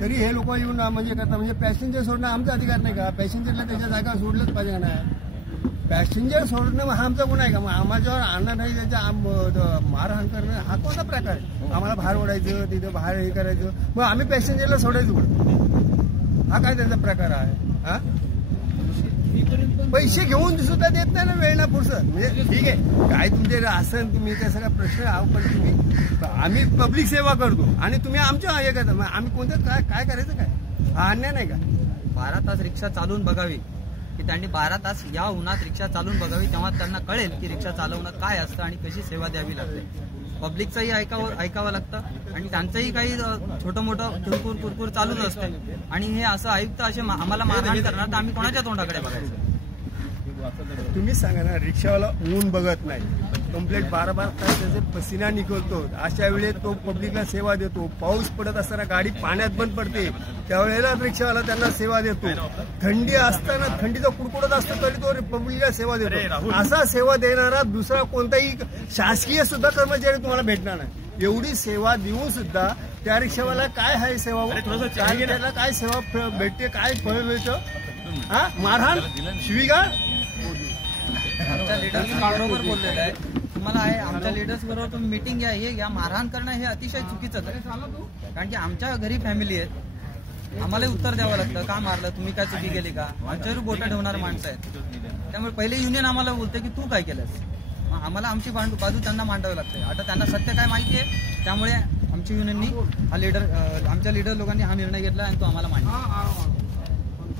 तरी हे लोक येऊन म्हणजे करतात. म्हणजे पॅसेंजर सोडणं आमचा अधिकार नाही का? पॅसेंजरला त्याच्या जागा सोडलंच पाहिजे का नाही? पॅसेंजर सोडणं हा आमचा गुन्हा आहे का? मग आम्हाच्यावर आणणं नाही, त्याच्या मारहाण करणं हा कोणता प्रकार आहे? आम्हाला बाहेर ओढायचं, तिथं बाहेर हे करायचं, मग आम्ही पॅसेंजरला सोडायचं कुठं? हा काय त्याचा प्रकार आहे? हा पैसे घेऊन सुद्धा देत नाही ना वेळेला पुरसत. म्हणजे ठीक आहे, काय तुमचे असं तुम्ही त्या सगळा प्रश्न आहो, पण तुम्ही आम्ही पब्लिक सेवा करतो आणि तुम्ही आमच्या हे करता, मग आम्ही कोणतं काय करायचं? काय हा अन्याय नाही का? 12 तास रिक्षा चालवून बघावी, की त्यांनी 12 तास या उन्हात रिक्षा चालवून बघावी, तेव्हा त्यांना कळेल की रिक्षा चालवणं काय असतं आणि कशी सेवा द्यावी लागते. पब्लिकचंही ऐकावं लागतं आणि त्यांचंही काही छोटं मोठं कुरकुर चालूच असते. आणि हे असं आयुक्त असे आम्हाला मारहाण करणार तर आम्ही कोणाच्या तोंडाकडे बघायचं? तुम्हीच सांगा ना. रिक्षावाला ऊन बघत नाही, कंप्लेंट 12 तास त्याचे पसिना निघतो, अशा वेळेत तो पब्लिकला सेवा देतो. पाऊस पडत असताना गाडी पाण्यात बंद पडते, त्यावेळेला रिक्षावाला त्यांना सेवा देतो. थंडी असताना थंडीचा कुडकुडत असतो तरी तो पब्लिकला सेवा देतो. असा सेवा देणारा दुसरा कोणताही शासकीय सुद्धा कर्मचारी तुम्हाला भेटणार नाही. एवढी सेवा देऊन सुद्धा त्या रिक्षावाला काय आहे सेवा? त्याला काय सेवा भेटते? काय फळ मिळतं? हा मारहाण, शिवीगाळ. आमच्या लीडर्स बरोबर बोललेलं आहे. तुम्हाला आहे आमच्या लीडर्स बरोबर तुम्ही मीटिंग घ्या, हे घ्या. मारहाण करणं हे अतिशय चुकीचं आहे. कारण की आमच्या घरी फॅमिली आहेत, आम्हाला उत्तर द्यावं लागतं. का मारलं, तुम्ही काय चुकी केली का? आमच्यावर बोटा ठेवणारे माणसं आहेत. त्यामुळे पहिले युनियन आम्हाला बोलते की तू काय केलंस, आम्हाला आमची बाजू त्यांना मांडावी लागते. आता त्यांना सत्य काय माहिती आहे, त्यामुळे आमच्या युनियननी आमच्या लीडर लोकांनी हा निर्णय घेतला आणि तो आम्हाला मान्य.